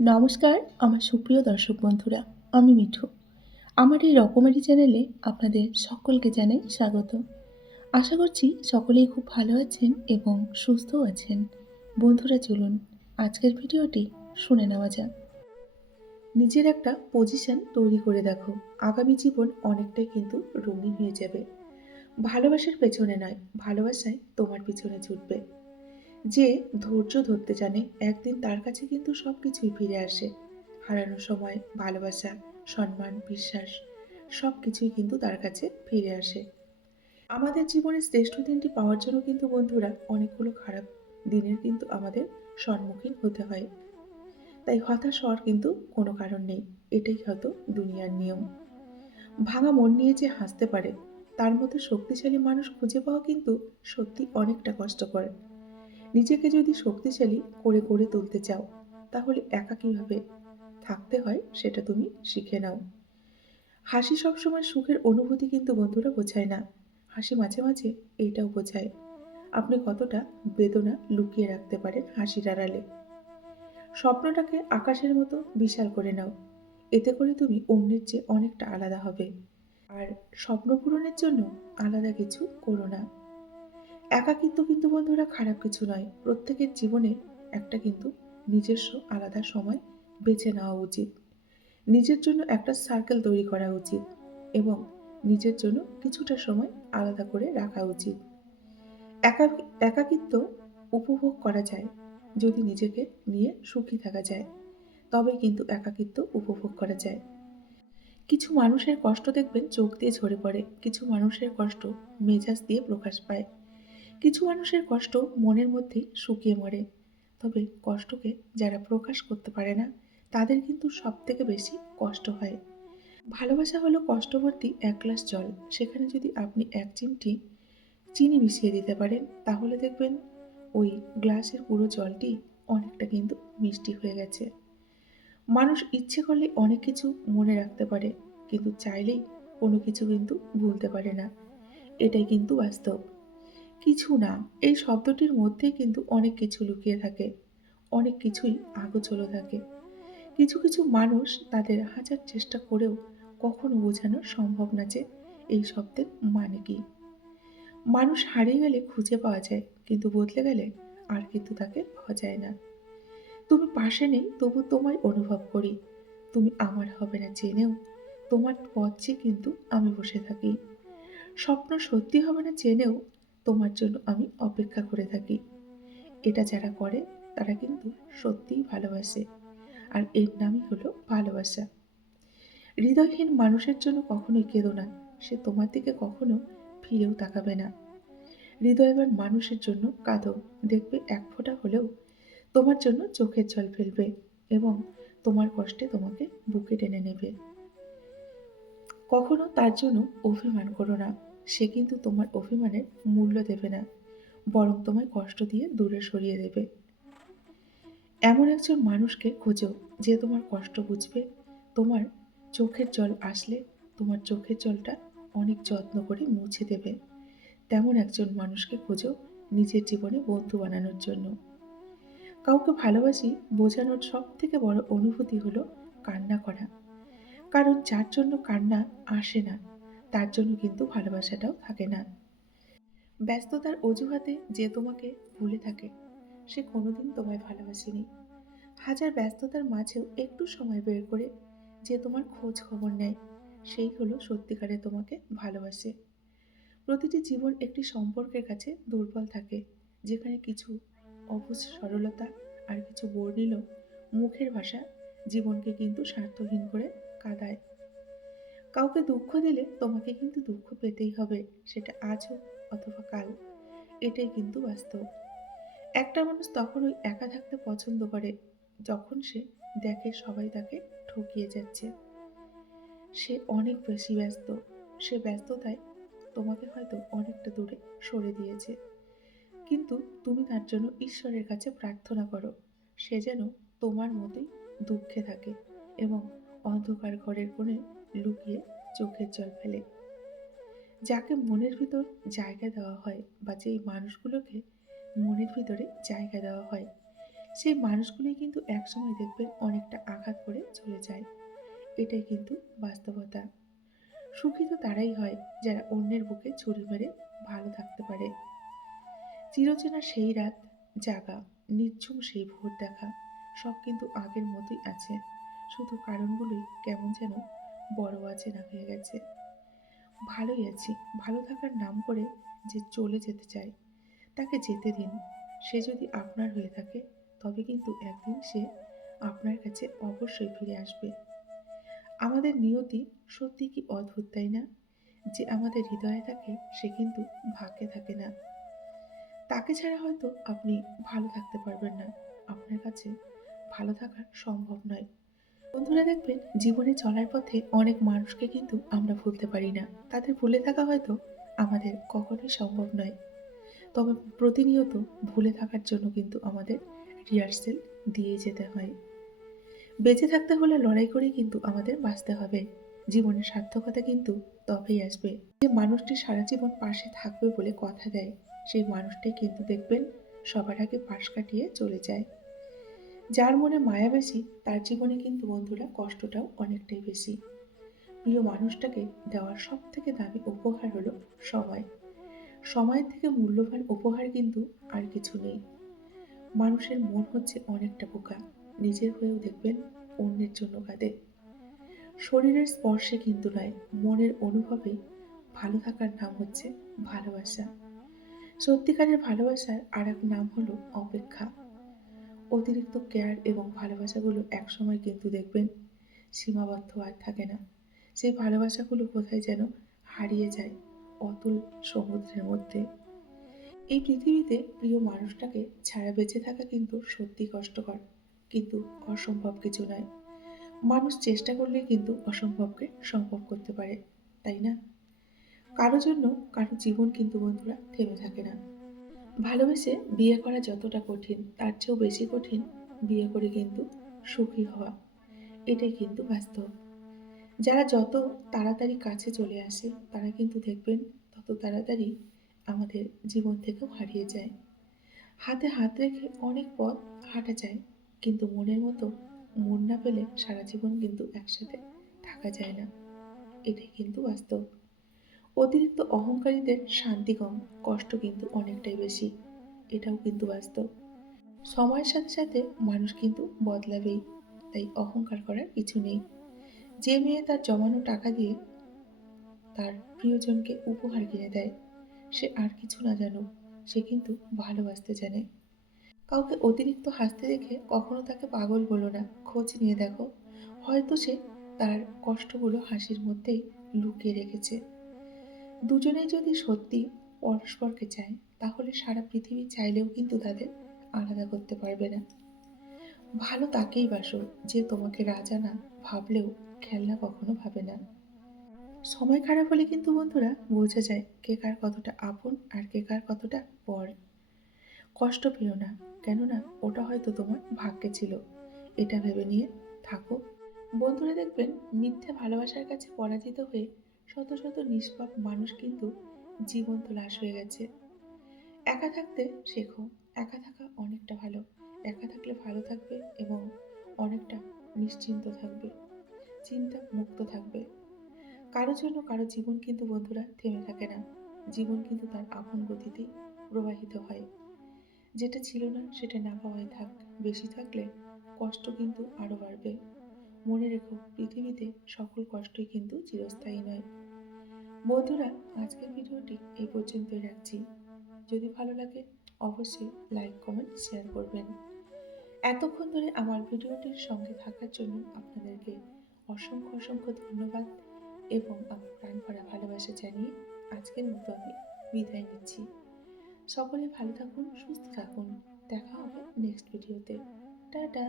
নমস্কার, আমার সুপ্রিয় দর্শক বন্ধুরা। আমি মিঠু। আমার এই রকমারি চ্যানেলে আপনাদের সকলকে জানাই স্বাগত। আশা করছি সকলেই খুব ভালো আছেন এবং সুস্থও আছেন। বন্ধুরা চলুন আজকের ভিডিওটি শুনে নেওয়া যাক। নিজের একটা পজিশন তৈরি করে দেখো, আগামী জীবন অনেকটাই কিন্তু রঙিন হয়ে যাবে। ভালোবাসার পেছনে নয়, ভালোবাসায় তোমার পিছনে ছুটবে। যে ধৈর্য ধরতে জানে একদিন তার কাছে কিন্তু সবকিছুই ফিরে আসে। হারানোর সময় ভালোবাসা, সম্মান, বিশ্বাস সবকিছুই কিন্তু তার কাছে ফিরে আসে। আমাদের জীবনের শ্রেষ্ঠ দিনটি পাওয়ার জন্য কিন্তু বন্ধুরা অনেকগুলো খারাপ দিনের কিন্তু আমাদের সম্মুখীন হতে হয়। তাই হতাশ হওয়ার কিন্তু কোনো কারণ নেই। এটাই হয়তো দুনিয়ার নিয়ম। ভাঙা মন নিয়ে যে হাসতে পারে তার মতো শক্তিশালী মানুষ খুঁজে পাওয়া কিন্তু সত্যি অনেকটা কষ্টকর। নিজেকে যদি শক্তিশালী করে গড়ে তুলতে চাও, তাহলে একা কিভাবে থাকতে হয় সেটা তুমি শিখে নাও। হাসি সবসময় সুখের অনুভূতি কিন্তু বন্ধুরা বোঝায় না। হাসি মাঝে মাঝে এইটাও বোঝায় আপনি কতটা বেদনা লুকিয়ে রাখতে পারেন হাসির আড়ালে। স্বপ্নটাকে আকাশের মতো বিশাল করে নাও। এতে করে তুমি অন্যের চেয়ে অনেকটা আলাদা হবে। আর স্বপ্ন পূরণের জন্য আলাদা কিছু করো না। একাকিত্ব কিন্তু বন্ধুরা খারাপ কিছু নয়। প্রত্যেকের জীবনে একটা কিন্তু নিজস্ব আলাদা সময় বেছে নেওয়া উচিত। নিজের জন্য একটা সার্কেল তৈরি করা উচিত এবং নিজের জন্য কিছুটা সময় আলাদা করে রাখা উচিত। একাকিত্ব উপভোগ করা যায় যদি নিজেকে নিয়ে সুখী থাকা যায়, তবে কিন্তু একাকিত্ব উপভোগ করা যায়। কিছু মানুষের কষ্ট দেখবেন চোখ দিয়ে ঝরে পড়ে, কিছু মানুষের কষ্ট মেজাজ দিয়ে প্রকাশ পায়, কিছু মানুষের কষ্ট মনের মধ্যেই শুকিয়ে মরে। তবে কষ্টকে যারা প্রকাশ করতে পারে না তাদের কিন্তু সব থেকে বেশি কষ্ট হয়। ভালোবাসা হলো কষ্টবর্তী এক গ্লাস জল। সেখানে যদি আপনি এক চিমটি চিনি মিশিয়ে দিতে পারেন, তাহলে দেখবেন ওই গ্লাসের পুরো জলটি অনেকটা কিন্তু মিষ্টি হয়ে গেছে। মানুষ ইচ্ছে করলে অনেক কিছু মনে রাখতে পারে, কিন্তু চাইলেই কোনো কিছু কিন্তু ভুলতে পারে না। এটাই কিন্তু বাস্তব। কিছু না, এই শব্দটির মধ্যেই কিন্তু অনেক কিছু লুকিয়ে থাকে, অনেক কিছুই আগোছলো থাকে। কিছু কিছু মানুষ তাদের হাজার চেষ্টা করেও কখনো বোঝানো সম্ভব না যে এই শব্দের মানে কি। মানুষ হারিয়ে গেলে খুঁজে পাওয়া যায়, কিন্তু বদলে গেলে আর কিন্তু তাকে পাওয়া যায় না। তুমি পাশে নেই তবু তোমায় অনুভব করি। তুমি আমার হবে না জেনেও তোমার পথ চেয়ে কিন্তু আমি বসে থাকি। স্বপ্ন সত্যি হবে না জেনেও তোমার জন্য আমি অপেক্ষা করে থাকি। এটা যারা করে তারা কিন্তু সত্যিই ভালোবাসে। আর এর নামই হলো ভালোবাসা। হৃদয়হীন মানুষের জন্য কখনোই কেঁদো না। সে তোমার দিকে কখনো ফিরেও তাকাবে না। হৃদয়বান মানুষের জন্য কাঁদো। দেখবে এক ফোঁটা হলেও তোমার জন্য চোখের জল ফেলবে এবং তোমার কষ্টে তোমাকে বুকে টেনে নেবে। কখনো তার জন্য অভিমান করো না। সে কিন্তু তোমার অভিমানের মূল্য দেবে না, বরং তোমায় কষ্ট দিয়ে দূরে সরিয়ে দেবে। এমন একজন মানুষকে খোঁজো যে তোমার কষ্ট বুঝবে। তোমার চোখের জল আসলে তোমার চোখের জলটা অনেক যত্ন করে মুছে দেবে। তেমন একজন মানুষকে খোঁজো নিজের জীবনে বন্ধু বানানোর জন্য। কাউকে ভালোবাসি বোঝানোর সব থেকে বড় অনুভূতি হলো কান্না করা। কারণ যার জন্য কান্না আসে না তার জন্য কিন্তু ভালোবাসাটাও থাকে না। ব্যস্ততার অজুহাতে যে তোমাকে ভুলে থাকে সে কোনোদিন তোমায় ভালোবাসেনি। হাজার ব্যস্ততার মাঝেও একটু সময় বের করে যে তোমার খোঁজ খবর নেয়, সেই হলো সত্যিকারে তোমাকে ভালোবাসে। প্রতিটি জীবন একটি সম্পর্কের কাছে দুর্বল থাকে, যেখানে কিছু অবুঝ সরলতা আর কিছু বর্ণিল মুখের ভাষা জীবনকে কিন্তু স্বার্থহীন করে কাঁদায়। কাউকে দুঃখ দিলে তোমাকে কিন্তু দুঃখ পেতেই হবে, সেটা আজ হোক অথবা কাল। এটাই কিন্তু বাস্তব। একটা মানুষ তখনই একা থাকতে পছন্দ করে যখন সে দেখে সবাই তাকে ঠকিয়ে যাচ্ছে। সে অনেক বেশি ব্যস্ত। সে ব্যস্ততায় তোমাকে হয়তো অনেকটা দূরে সরে দিয়েছে। কিন্তু তুমি তার জন্য ঈশ্বরের কাছে প্রার্থনা করো সে যেন তোমার মতোই দুঃখে থাকে এবং অন্ধকার ঘরের কোণে লুকিয়ে চোখের জল ফেলে। যাকে মনের ভিতর জায়গা দেওয়া হয় বা যেই মানুষগুলোকে মনের ভিতরে জায়গা দেওয়া হয়, সেই মানুষগুলোই কিন্তু একসময় দেখবেন অনেকটা আঘাত করে চলে যায়। এটাই কিন্তু বাস্তবতা। সুখী তো তারাই হয় যারা অন্যের বুকে ছুরি মেরে ভালো থাকতে পারে। চিরচেনা সেই রাত জাগা, নিঝুম সেই ভোর দেখা সব কিন্তু আগের মতোই আছে। শুধু কারণগুলোই কেমন যেন বড় অচেনা হয়ে গেছে। ভালোই আছি। ভালো থাকার নাম করে যে চলে যেতে চায়, তাকে যেতে দিন। সে যদি আপনার হয়ে থাকে, তবে কিন্তু একদিন সে আপনার কাছে অবশ্যই ফিরে আসবে। আমাদের নিয়তি সত্যি কি অদ্ভুত, তাই না? যে আমাদের হৃদয়ে থাকে, সে কিন্তু ভাগ্যে থাকে না। তাকে ছাড়া হয়তো আপনি ভালো থাকতে পারবেন না। আপনার কাছে ভালো থাকা সম্ভব নয়। বন্ধুরা দেখবেন জীবনে চলার পথে অনেক মানুষকে কিন্তু আমরা ভুলতে পারি না। তাদের ভুলে থাকা হয়তো আমাদের কখনোই সম্ভব নয়। তবে প্রতিনিয়ত ভুলে থাকার জন্য কিন্তু আমাদের রিহার্সেল দিয়ে যেতে হয়। বেঁচে থাকতে হলে লড়াই করেই কিন্তু আমাদের বাঁচতে হবে। জীবনের সার্থকতা কিন্তু তবেই আসবে। যে মানুষটি সারা জীবন পাশে থাকবে বলে কথা দেয়, সেই মানুষটাই কিন্তু দেখবেন সবার আগে পাশ কাটিয়ে চলে যায়। যার মনে মায়া বেশি, তার জীবনে কিন্তু বন্ধুরা কষ্টটাও অনেকটাই বেশি। প্রিয় মানুষটাকে দেওয়ার সব থেকে দামি উপহার হলো সময়। সময়ের থেকে মূল্যবান উপহার কিন্তু আর কিছু নেই। মানুষের মন হচ্ছে অনেকটা বোকা, নিজের হয়েও দেখবেন অন্যের জন্য কাঁদে। শরীরের স্পর্শে কিন্তু নয়, মনের অনুভবে ভালো থাকার নাম হচ্ছে ভালোবাসা। সত্যিকারের ভালোবাসার আর এক নাম হলো অপেক্ষা। অতিরিক্ত কেয়ার এবং ভালোবাসাগুলো একসময় কিন্তু দেখবেন সীমাবদ্ধ আর থাকে না। সেই ভালোবাসাগুলো কোথায় যেন হারিয়ে যায় অতুল সমুদ্রের মধ্যে। এই পৃথিবীতে প্রিয় মানুষটাকে ছাড়া বেঁচে থাকা কিন্তু সত্যি কষ্টকর, কিন্তু অসম্ভব কিছু নয়। মানুষ চেষ্টা করলে কিন্তু অসম্ভবকে সম্ভব করতে পারে, তাই না? কারো জন্য কারো জীবন কিন্তু বন্ধুরা থেমে থাকে না। ভালোবেসে বিয়ে করা যতটা কঠিন, তার চেয়েও বেশি কঠিন বিয়ে করে কিন্তু সুখী হওয়া। এটাই কিন্তু বাস্তব। যারা যত তাড়াতাড়ি কাছে চলে আসে, তারা কিন্তু দেখবেন তত তাড়াতাড়ি আমাদের জীবন থেকেও হারিয়ে যায়। হাতে হাত রেখে অনেক পথ হাঁটা যায়, কিন্তু মনের মতো মন না পেলে সারা জীবন কিন্তু একসাথে থাকা যায় না। এটাই কিন্তু বাস্তব। অতিরিক্ত অহংকারীদের শান্তি কম, কষ্ট কিন্তু অনেকটাই বেশি। এটাও কিন্তু বাস্তব। সময়ের সাথে সাথে মানুষ কিন্তু বদলাবেই, তাই অহংকার করার কিছু নেই। যে মেয়ে তার জমানো টাকা দিয়ে তার প্রিয়জনকে উপহার কিনে দেয়, সে আর কিছু না জানুক, সে কিন্তু ভালোবাসতে জানে। কাউকে অতিরিক্ত হাসতে দেখে কখনো তাকে পাগল বলো না, খোঁজ নিয়ে দেখো। হয়তো সে তার কষ্টগুলো হাসির মধ্যেই লুকিয়ে রেখেছে। দুজনেই যদি সত্যি পরস্পরকে চায়, তাহলে সারা পৃথিবী চাইলেও কিন্তু তাদের আলাদা করতে পারবে না। ভালো তাকেই বাসো যে তোমাকে রাজা না ভাবলেও খেলনা কখনো ভাবে না। সময় খারাপ হলে কিন্তু বন্ধুরা বোঝা যায় কে কার কতটা আপন আর কে কার কতটা পর। কষ্ট পেও না, কেননা ওটা হয়তো তোমার ভাগ্যে ছিল। এটা ভেবে নিয়ে থাকো। বন্ধুরা দেখবেন মিথ্যে ভালোবাসার কাছে পরাজিত হয়ে শত শত নিষ্পাপ মানুষ কিন্তু জীবন্ত লাশ হয়ে গেছে। একা থাকতে শেখো। একা থাকা অনেকটা ভালো। একা থাকলে ভালো থাকবে এবং অনেকটা নিশ্চিন্ত থাকবে, চিন্তা মুক্ত থাকবে। কারো জন্য কারো জীবন কিন্তু বন্ধুরা থেমে থাকে না। জীবন কিন্তু তার আপন গতিতেই প্রবাহিত হয়। যেটা ছিল না সেটা না পাওয়াই থাক। বেশি থাকলে কষ্ট কিন্তু আরো বাড়বে। মনে রেখো পৃথিবীতে সকল কষ্টই কিন্তু চিরস্থায়ী নয়। বন্ধুরা, আজকের ভিডিওটি এই পর্যন্তই রাখছি। যদি ভালো লাগে অবশ্যই লাইক, কমেন্ট, শেয়ার করবেন। এতক্ষণ ধরে আমার ভিডিওটির সঙ্গে থাকার জন্য আপনাদেরকে অসংখ্য অসংখ্য ধন্যবাদ এবং আমার প্রাণ ভরা ভালোবাসা জানিয়ে আজকের মতো আমি বিদায় নিচ্ছি। সকলে ভালো থাকুন, সুস্থ থাকুন। দেখা হবে নেক্সট ভিডিওতে। টাটা।